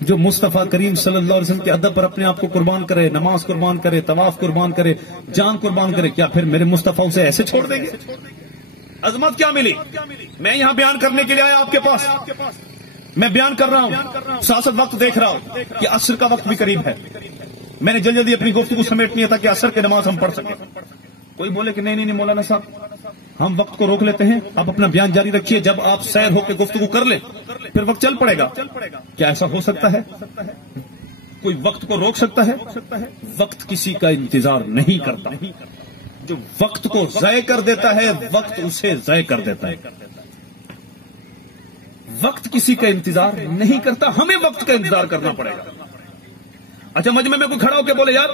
جو مصطفیٰ کریم صلی اللہ علیہ وسلم کے ادب پر اپنے آپ کو قربان کرے، نماز قربان کرے، طواف قربان کرے، جان قربان کرے، کیا پھر میرے مصطفیٰ اسے ایسے چھوڑ دیں گے؟ عظمت کیا ملی؟ میں یہاں بیان کرنے کے لیے آیا آپ کے پاس، میں بیان کر رہا ہوں، ساتھ وقت دیکھ رہا ہوں کہ عصر کا وقت بھی قریب ہے، میں نے جلدی اپنی گفتگو سمیٹنی ہے تاکہ عصر کی نماز ہم پڑھ سکیں۔ کوئی بولے کہ نہیں مولانا صاحب ہم وقت کو روک لیتے ہیں، آپ اپنا بیان جاری رکھیے، جب آپ سیر ہو کے گفتگو کر لیں پھر وقت چل پڑے گا۔ کیا ایسا ہو سکتا ہے؟ کوئی وقت کو روک سکتا ہے؟ وقت کسی کا انتظار نہیں کرتا، جو وقت کو ضائع کر دیتا ہے وقت اسے ضائع کر دیتا ہے۔ وقت کسی کا انتظار نہیں کرتا، ہمیں وقت کا انتظار کرنا پڑے گا۔ اچھا مجمع میں کوئی کھڑا ہو کے بولے یار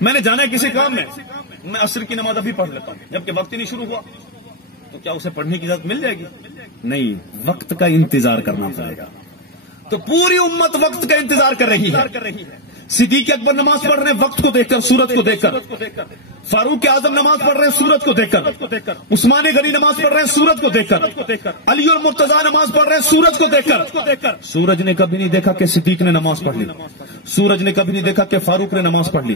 میں نے جانا ہے کسی کام میں عصر کی نماز ابھی پڑھ لیتا ہوں، جبکہ وقت ہی نہیں شروع ہوا، تو کیا اسے پڑھنے کی اجازت مل جائے گی؟ نہیں، وقت کا انتظار کرنا پڑے گا۔ تو پوری امت وقت کا انتظار کر رہی ہے۔ صدیق اکبر نماز پڑھ رہے ہیں وقت کو دیکھ کر، سورج کو دیکھ کر، فاروق اعظم نماز پڑھ رہے ہیں سورج کو دیکھ کر، عثمان غنی نماز پڑھ رہے ہیں سورج کو دیکھ کر، علی المرتضیٰ نماز پڑھ رہے ہیں سورج کو دیکھ کر۔ سورج نے کبھی نہیں دیکھا کہ صدیق نے نماز پڑھ لی، سورج نے کبھی نہیں دیکھا کہ فاروق نے نماز پڑھ لی،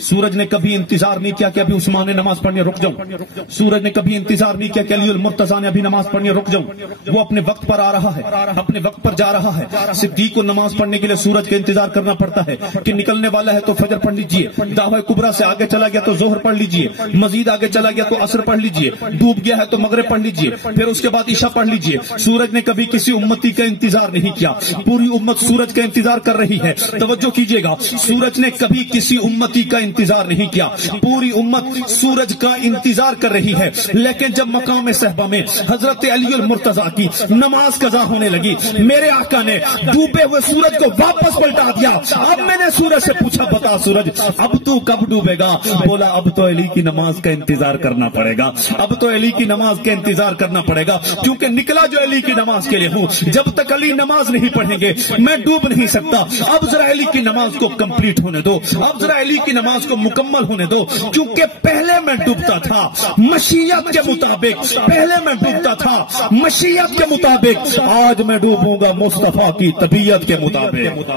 سورج نے کبھی انتظار نہیں کیا کہ ابھی عثمان نے نماز پڑھنی رک جاؤں، سورج نے کبھی انتظار نہیں کیا کہ علی المرتضیٰ نے ابھی نماز پڑھنی رک جاؤں۔ وہ اپنے وقت پر آ رہا ہے، اپنے وقت پر جا رہا ہے۔ صدیق کو نماز پڑھنے کے لیے سورج کا انتظار کرنا پڑتا ہے کہ نکلنے والا ہے تو فجر پڑھ لیجئے، دعوی کبریٰ سے آگے چلا گیا تو ظہر پڑھ لیجئے، مزید آگے چلا گیا تو عصر پڑھ لیجئے، ڈوب گیا ہے تو مغرب پڑھ لیجئے، پھر اس کے بعد عشاء پڑھ لیجئے۔ سورج نے کبھی کسی امتی کا انتظار نہیں کیا، پوری امت سورج کا انتظار کر رہی ہے۔ توجہ کیجئے گا، سورج نے کبھی کسی امتی کا انتظار نہیں کیا، پوری امت سورج کا انتظار کر رہی ہے۔ لیکن جب مقام صحبہ میں حضرت علی المرتضیٰ کی نماز قضا ہونے لگی، میرے آقا نے ڈوبے ہوئے سورج کو واپس پلٹا دیا۔ اب میں نے سورج سے پوچھا، بتا سورج اب تو کب ڈوبے گا؟ بولا اب تو علی کی نماز کا انتظار کرنا پڑے گا، اب تو علی کی نماز کا انتظار کرنا پڑے گا، کیونکہ نکلا جو علی کی نماز کے لیے ہوں۔ جب تک علی نماز نہیں پڑھیں گے میں ڈوب نہیں سکتا۔ اب ذرا علی کی نماز کو کمپلیٹ ہونے دو، اب ذرا علی کی نماز کو مکمل ہونے دو، کیونکہ پہلے میں ڈوبتا تھا مشیت کے مطابق، پہلے میں ڈوبتا تھا مشیت کے مطابق، آج میں ڈوبوں گا مصطفیٰ کی طبیعت کے مطابق۔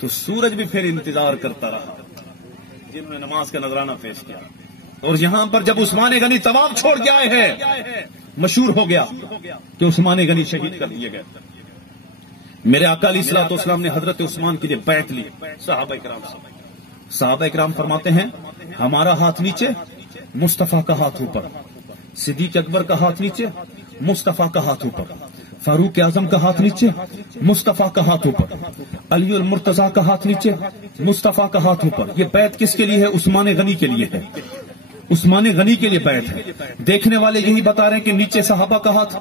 تو سورج بھی پھر انتظار کرتا رہا، جنہوں نے نماز کا نذرانہ پیش کیا۔ اور یہاں پر جب عثمان غنی طواف چھوڑ کے آئے ہیں، مشہور ہو گیا کہ عثمان غنی شہید کر دیے گئے۔ میرے آقا علیہ الصلوۃ والسلام نے حضرت عثمان کے لیے بیعت لی صحابہ کرام سے۔ صحابہ کرام فرماتے ہیں ہمارا ہاتھ نیچے، مصطفیٰ کا ہاتھ اوپر، صدیق اکبر کا ہاتھ نیچے، مصطفیٰ کا ہاتھ اوپر، فاروق اعظم کا ہاتھ نیچے، مصطفیٰ کا ہاتھ اوپر، علی المرتضیٰ کا ہاتھ نیچے، مصطفیٰ کا ہاتھ اوپر۔ یہ بیعت کس کے لیے ہے؟ عثمان غنی کے لیے ہے، عثمان غنی کے لیے بیعت ہے۔ دیکھنے والے یہی بتا رہے ہیں کہ نیچے صحابہ کا ہاتھ،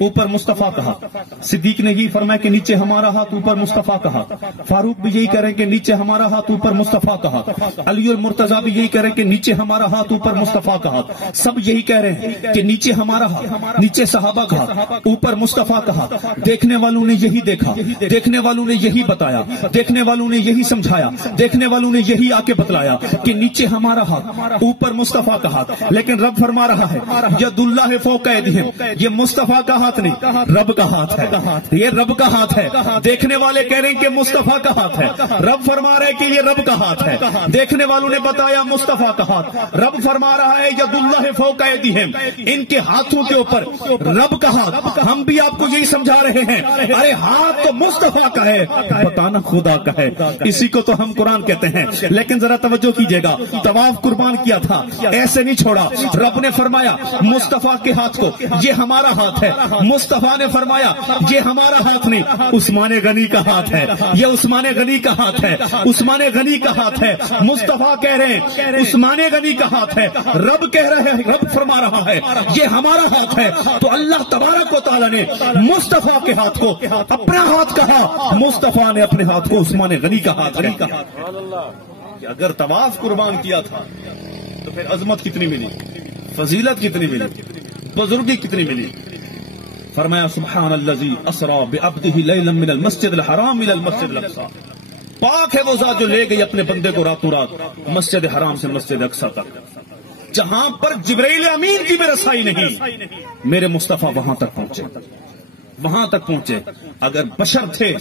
اوپر مصطفیٰ کا ہاتھ۔ صدیق نے یہی فرمایا کہ نیچے ہمارا ہاتھ، اوپر مصطفیٰ کا ہاتھ۔ فاروق بھی یہی کہہ رہے ہیں کہ نیچے ہمارا ہاتھ، اوپر مصطفیٰ کا ہاتھ۔ علی المرتضیٰ بھی یہی کہہ رہے ہیں کہ نیچے ہمارا ہاتھ، اوپر مصطفیٰ کا ہاتھ۔ سب یہی کہہ رہے ہیں کہ نیچے ہمارا ہاتھ، نیچے صحابہ کا ہاتھ، اوپر مصطفیٰ کا ہاتھ۔ دیکھنے والوں نے یہی دیکھا، دیکھنے والوں نے یہی بتایا، دیکھنے والوں نے یہی سمجھایا، دیکھنے والوں نے یہی آ کے بتلایا کہ نیچے ہمارا ہاتھ، اوپر مصطفیٰ کا ہاتھ۔ لیکن رب فرما رہا ہے ید اللہ فوق ایدیہم، یہ مصطفیٰ کا ہاتھ نہیں، رب کا ہاتھ ہے، یہ رب کا ہاتھ ہے۔ دیکھنے والے کہہ رہے ہیں کہ مصطفیٰ کا ہاتھ ہے، رب فرما رہا ہے کہ یہ رب کا ہاتھ ہے۔ دیکھنے والوں نے بتایا مصطفیٰ کا ہاتھ، رب فرما رہا ہے ید اللہ فوق ایدیہم، ان کے ہاتھوں کے اوپر رب کا ہاتھ۔ ہم بھی آپ کو یہی سمجھا رہے ہیں، ارے ہاتھ تو مصطفیٰ کا ہے، بتانا خدا کا ہے، اسی کو تو ہم قرآن کہتے ہیں۔ لیکن ذرا توجہ کیجئے گا، طواف قربان کیا تھا، ایسے نہیں چھوڑا۔ رب نے فرمایا مصطفیٰ کے ہاتھ کو یہ ہمارا ہاتھ ہے، مصطفیٰ نے فرمایا یہ ہمارا ہاتھ نہیں، عثمان غنی کا ہاتھ ہے، یہ عثمان غنی کا ہاتھ ہے، عثمان غنی کا ہاتھ ہے۔ مصطفیٰ کہہ رہے ہیں عثمان غنی کا ہاتھ ہے، رب کہہ رہے ہیں، رب فرما رہا ہے یہ ہمارا ہاتھ ہے۔ تو اللہ تبارک و تعالیٰ نے مصطفیٰ کے ہاتھ کو اپنا ہاتھ کہا، مصطفیٰ نے اپنے ہاتھ کو عثمان غنی کا ہاتھ کہا۔ کہ اگر طواف قربان کیا تھا تو پھر عظمت کتنی ملی، فضیلت کتنی ملی، بزرگی کتنی ملی۔ فرمایا سبحان الذی اسری بعبدہ لیلا من المسجد الحرام الى المسجد الاقصی، پاک ہے وہ ذات جو لے گئی اپنے بندے کو راتوں رات مسجد حرام سے مسجد اقصی تک، جہاں پر جبرائیل امین کی بھی رسائی نہیں، میرے مصطفیٰ وہاں تک پہنچے، وہاں تک پہنچے۔ اگر بشر تھے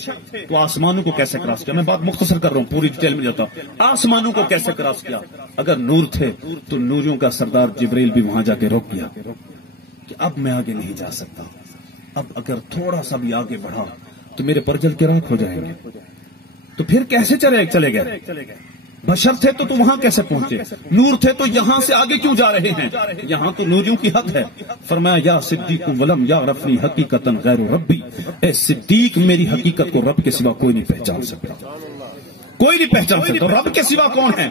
تو آسمانوں کو کیسے کراس کیا؟ میں بات مختصر کر رہا ہوں، پوری ڈیٹیل میں جاتا ہوں۔ آسمانوں کو کیسے کراس کیا؟ اگر نور تھے تو نوریوں کا سردار جبرائیل بھی وہاں جا کے روک گیا کہ اب میں آگے نہیں جا سکتا، اب اگر تھوڑا سا بھی آگے بڑھا تو میرے پرجل کے راکھ ہو جائیں گے۔ تو پھر کیسے چلے گئے؟ بشر تھے تو وہاں کیسے پہنچے؟ نور تھے تو یہاں سے آگے کیوں جا رہے ہیں؟ یہاں تو نوریوں کی حد ہے۔ فرمایا یا صدیق ولم یا رفنی حقیقتا غیر ربی، اے صدیق میری حقیقت کو رب کے سوا کوئی نہیں پہچان سکتا، کوئی نہیں پہچان سکتا۔ رب کے سوا کون ہے؟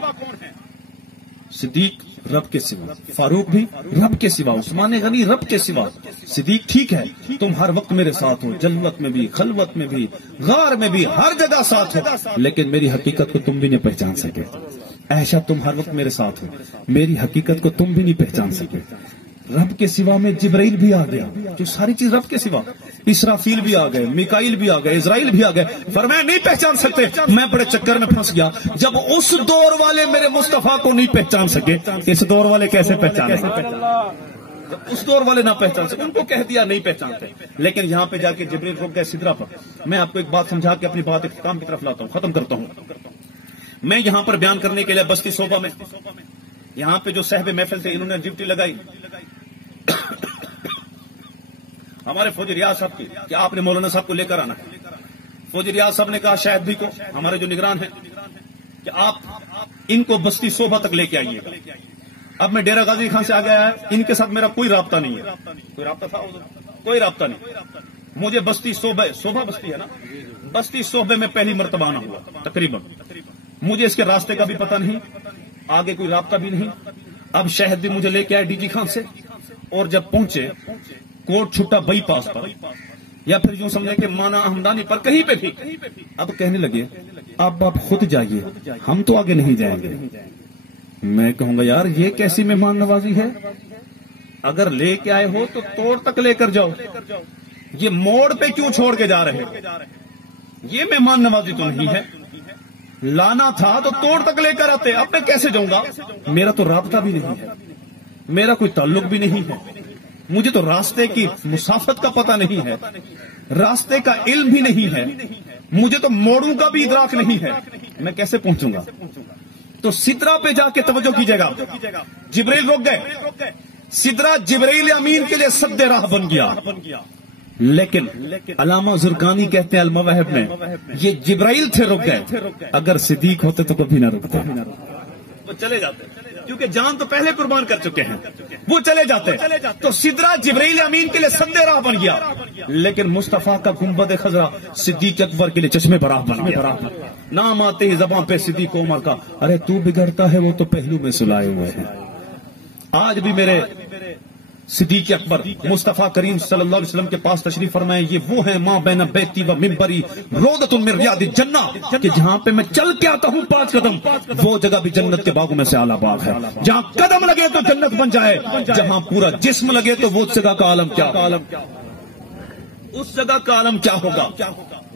صدیق رب کے سوا، فاروق بھی رب کے سوا، عثمان غنی رب کے سوا، صدیق ٹھیک ہے تم ہر وقت میرے ساتھ ہو، جلوت میں بھی، خلوت میں بھی، غار میں بھی، ہر جگہ ساتھ ہو، لیکن میری حقیقت کو تم بھی نہیں پہچان سکے۔ عائشہ تم ہر وقت میرے ساتھ ہو، میری حقیقت کو تم بھی نہیں پہچان سکے۔ رب کے سوا میں جبرائیل بھی آ گیا، جو ساری چیز رب کے سوا، اسرافیل بھی آ گئے، میکائیل بھی آ گئے، اسرائیل بھی آ گئے، فرمایا نہیں پہچان سکتے۔ میں بڑے چکر میں پھنس گیا، جب اس دور والے میرے مصطفیٰ کو نہیں پہچان سکے، اس دور والے کیسے پہچانے؟ جب اس دور والے نہ پہچان سکے، ان کو کہہ دیا نہیں پہچانتے۔ لیکن یہاں پہ جا کے جبریل رک گئے سدرا پر۔ میں آپ کو ایک بات سمجھا کے اپنی بات اختتام کی طرف لاتا ہوں، ختم کرتا ہوں۔ میں یہاں پر بیان کرنے کے لیے بستی صوبہ میں، یہاں پہ جو صاحب محفل تھے انہوں نے ڈیوٹی لگائی ہمارے فوجی ریاض صاحب کی کہ آپ نے مولانا صاحب کو لے کر آنا ہے۔ فوجی ریاض صاحب نے کہا شاہد بھی کو، ہمارے جو نگران ہیں، کہ آپ ان کو بستی صوبہ تک لے کے آئیے گا۔ اب میں ڈیرہ غازی خان سے آ گیا ہے، ان کے ساتھ میرا کوئی رابطہ نہیں ہے، کوئی رابطہ تھا کوئی رابطہ نہیں۔ مجھے بستی صوبہ بستی ہے نا، بستی صوبے میں پہلی مرتبہ آنا ہوا تقریباً، مجھے اس کے راستے کا بھی پتہ نہیں، آگے کوئی رابطہ بھی نہیں۔ اب شہد بھی مجھے لے کے آئے ڈی جی خان سے، اور جب پہنچے کوٹ چھٹا بائی پاس پر، یا پھر یوں سمجھے کہ مانا ہمدانی پر کہیں پہ بھی، اب کہنے لگے اب آپ خود جائیے، ہم تو آگے نہیں جائیں گے۔ میں کہوں گا یار یہ کیسی مہمان نوازی ہے؟ اگر لے کے آئے ہو تو توڑ تک لے کر جاؤ، یہ موڑ پہ کیوں چھوڑ کے جا رہے ہو؟ یہ مہمان نوازی تو نہیں ہے، لانا تھا تو توڑ تک لے کر آتے، اب میں کیسے جاؤں گا؟ میرا تو رابطہ بھی نہیں ہے، میرا کوئی تعلق بھی نہیں ہے، مجھے تو راستے کی مسافت کا پتہ نہیں ہے، راستے کا علم بھی نہیں ہے، مجھے تو موڑوں کا بھی ادراک نہیں ہے، میں کیسے پہنچوں گا؟ تو سدرا پہ جا کے توجہ کیجیے گا، جبرائیل رک گئے، سدرا جبرائیل امین کے لیے سد راہ بن گیا۔ لیکن علامہ زرقانی کہتے ہیں المواہب میں، یہ جبرائیل تھے رک گئے، اگر صدیق ہوتے تو کبھی نہ رکتے، وہ چلے جاتے، کیونکہ جان تو پہلے قربان کر چکے ہیں، وہ چلے جاتے۔ تو سدرا جبرائیل امین کے لیے سد راہ بن گیا، لیکن مصطفیٰ کا گنبد خضرا صدیق اکبر کے لیے چشمے براہ بن گیا۔ نام آتے ہی زبان پہ صدیق عمر کا، ارے تو بگڑتا ہے وہ تو پہلو میں سلائے ہوئے ہیں۔ آج بھی میرے صدیق اکبر مصطفیٰ کریم صلی اللہ علیہ وسلم کے پاس تشریف فرمائے، یہ وہ ہیں ماں بین بیتی و منبری روضۃ من ریاض الجنہ، کہ جہاں پہ میں چل کے آتا ہوں 5 قدم، وہ جگہ بھی جنت کے باغوں میں سے اعلیٰ باغ ہے، جہاں قدم لگے تو جنت بن جائے، جہاں پورا جسم لگے تو وہ جگہ کا عالم کیا، اس جگہ کا عالم کیا ہوگا؟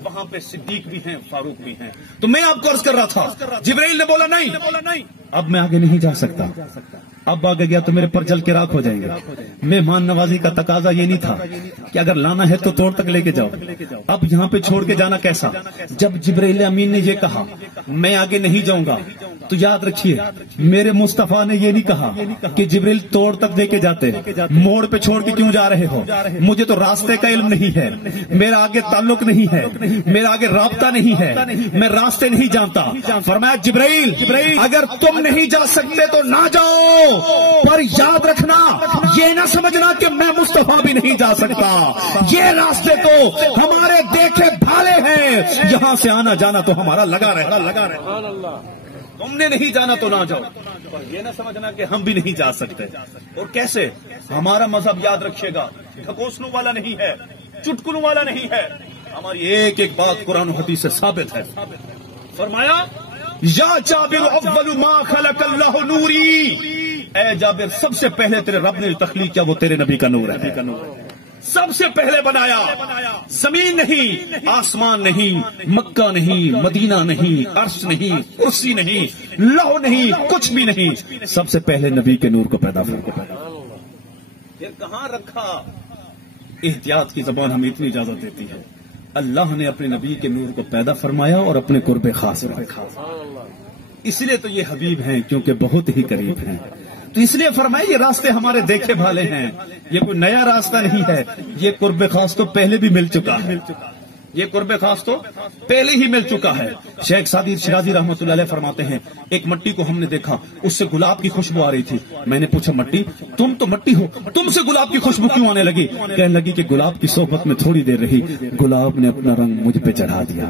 وہاں پہ صدیق بھی ہیں، فاروق بھی ہیں۔ تو میں آپ کو عرض کر رہا تھا، جبرائیل نے بولا نہیں اب میں آگے نہیں جا سکتا، اب آگے گیا تو میرے پر جل کے راکھ ہو جائیں گے۔ مہمان نوازی کا تقاضا یہ نہیں تھا کہ اگر لانا ہے تو توڑ تک لے کے جاؤ، اب یہاں پہ چھوڑ کے جانا کیسا؟ جب جبرائیل امین نے یہ کہا میں آگے نہیں جاؤں گا، تو یاد رکھیے میرے مصطفیٰ نے یہ نہیں کہا کہ جبرائیل توڑ تک دے کے جاتے، موڑ پہ چھوڑ کے کیوں جا رہے ہو؟ مجھے تو راستے کا علم نہیں ہے، میرا آگے تعلق نہیں ہے، میرا آگے رابطہ نہیں ہے، میں راستے نہیں جانتا۔ فرمایا جبرائیل اگر تم نہیں جا سکتے تو نہ جاؤ، پر یاد رکھنا یہ نہ سمجھنا کہ میں مصطفیٰ بھی نہیں جا سکتا، یہ راستے تو ہمارے دیکھے بھالے ہیں، یہاں سے آنا جانا تو ہمارا لگا رہے، تم نے نہیں جانا تو نہ جاؤ، پر یہ نہ سمجھنا کہ ہم بھی نہیں جا سکتے۔ اور کیسے؟ ہمارا مذہب یاد رکھیے گا ڈھکوسلوں والا نہیں ہے، چٹکلوں والا نہیں ہے، ہماری ایک ایک بات قرآن و حدیث سے ثابت ہے۔ فرمایا یا جابر اول ما خلق اللہ نوری، اے جابر سب سے پہلے تیرے رب نے تخلیق کیا وہ تیرے نبی کا نور ہے، سب سے پہلے بنایا، زمین نہیں، آسمان نہیں، مکہ نہیں، مدینہ نہیں، عرش نہیں، کرسی نہیں، لوح نہیں، کچھ بھی نہیں، سب سے پہلے نبی کے نور کو پیدا فرمایا۔ یہ کہاں رکھا؟ احتیاط کی زبان ہمیں اتنی اجازت دیتی ہے، اللہ نے اپنے نبی کے نور کو پیدا فرمایا اور اپنے قرب خاص رکھا، اس لیے تو یہ حبیب ہیں کیونکہ بہت ہی قریب ہیں، تو اس لیے فرمایا یہ راستے ہمارے دیکھے بھالے ہیں، یہ کوئی نیا راستہ نہیں ہے، یہ قرب خاص تو پہلے بھی مل چکا ہے، یہ قرب خاص تو پہلے ہی مل چکا ہے۔ شیخ سعدی شیرازی رحمۃ اللہ علیہ فرماتے ہیں ایک مٹی کو ہم نے دیکھا، اس سے گلاب کی خوشبو آ رہی تھی، میں نے پوچھا مٹی تم تو مٹی ہو، تم سے گلاب کی خوشبو کیوں آنے لگی؟ کہنے لگی کہ گلاب کی صحبت میں تھوڑی دیر رہی، گلاب نے اپنا رنگ مجھ پہ چڑھا دیا،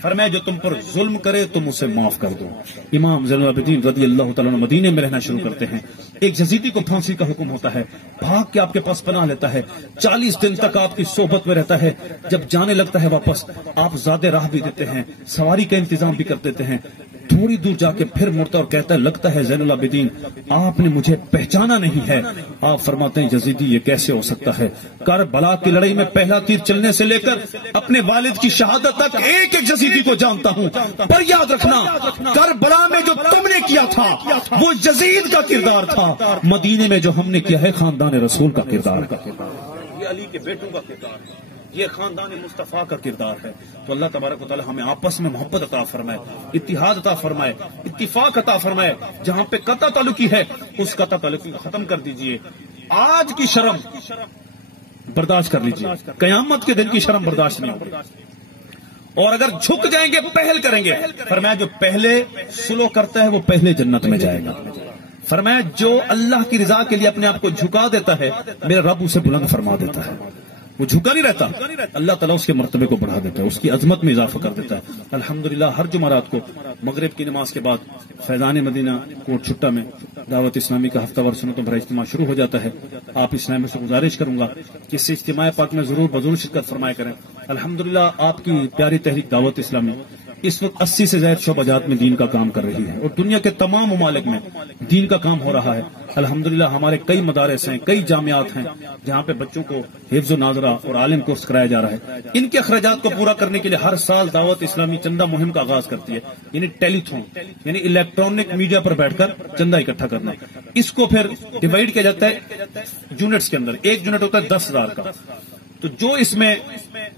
فرمایا جو تم پر ظلم کرے تم اسے معاف کر دو۔ امام زین العابدین رضی اللہ تعالیٰ عنہ مدینے میں رہنا شروع کرتے ہیں۔ ایک یزیدی کو پھانسی کا حکم ہوتا ہے، بھاگ کے آپ کے پاس پناہ لیتا ہے، 40 دن تک آپ کی صحبت میں رہتا ہے۔ جب جانے لگتا ہے واپس، آپ زیادہ راہ بھی دیتے ہیں، سواری کا انتظام بھی کر دیتے ہیں۔ تھوڑی دور جا کے پھر مڑتا اور کہتا ہے لگتا ہے زین العابدین آپ نے مجھے پہچانا نہیں ہے۔ آپ فرماتے ہیں یزیدی یہ کیسے ہو سکتا ہے؟ کربلا کی لڑائی میں پہلا تیر چلنے سے لے کر اپنے والد کی شہادت تک ایک ایک یزیدی کو جانتا ہوں، پر یاد رکھنا کربلا میں جو تم نے کیا تھا وہ یزید کا کردار تھا، مدینے میں جو ہم نے کیا ہے خاندان رسول کا کردار ہے، یہ علی کے بیٹوں کا کردار ہے، یہ خاندان مصطفیٰ کا کردار ہے۔ تو اللہ تبارک و تعالی ہمیں آپس میں محبت عطا فرمائے، اتحاد عطا فرمائے، اتفاق عطا فرمائے۔ جہاں پہ قطع تعلقی ہے اس قطع تعلقی کو ختم کر دیجئے۔ آج کی شرم برداشت کر لیجئے، قیامت کے دن کی شرم برداشت نہیں ہوگی۔ اور اگر جھک جائیں گے پہل کریں گے، فرمایا جو پہلے سلو کرتا ہے وہ پہلے جنت میں جائے گا۔ فرمایا جو اللہ کی رضا کے لیے اپنے آپ کو جھکا دیتا ہے میرا رب اسے بلند فرما دیتا ہے۔ وہ جھکا نہیں رہتا، اللہ تعالیٰ اس کے مرتبے کو بڑھا دیتا ہے، اس کی عظمت میں اضافہ کر دیتا ہے۔ الحمدللہ ہر جمعرات کو مغرب کی نماز کے بعد فیضان مدینہ کوٹ چھٹا میں دعوت اسلامی کا ہفتہ وار سنتوں بھرا اجتماع شروع ہو جاتا ہے۔ آپ اسلام سے گزارش کروں گا کہ اس اجتماع پاک میں ضرور بذور شرکت فرمایا کریں۔ الحمدللہ آپ کی پیاری تحریک دعوت اسلامی اس وقت 80 سے زائد شعبہ جات میں دین کا کام کر رہی ہے اور دنیا کے تمام ممالک میں دین کا کام ہو رہا ہے۔ الحمدللہ ہمارے کئی مدارس ہیں، کئی جامعات ہیں جہاں پہ بچوں کو حفظ و ناظرہ اور عالم کورس کرایا جا رہا ہے۔ ان کے اخراجات کو پورا کرنے کے لیے ہر سال دعوت اسلامی چندہ مہم کا آغاز کرتی ہے، یعنی ٹیلی تھون، یعنی الیکٹرانک میڈیا پر بیٹھ کر چندہ اکٹھا کرنا۔ اس کو پھر ڈیوائیڈ کیا جاتا ہے یونٹس کے اندر، 1 یونٹ ہوتا ہے 10,000 کا۔ تو جو اس میں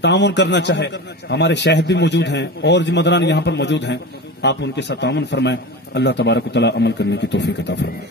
تعاون کرنا چاہے، ہمارے شہد بھی موجود ہیں اور مدران یہاں پر موجود ہیں، آپ ان کے ساتھ تعاون فرمائیں۔ اللہ تبارک و تعالی عمل کرنے کی توفیق عطا فرمائے۔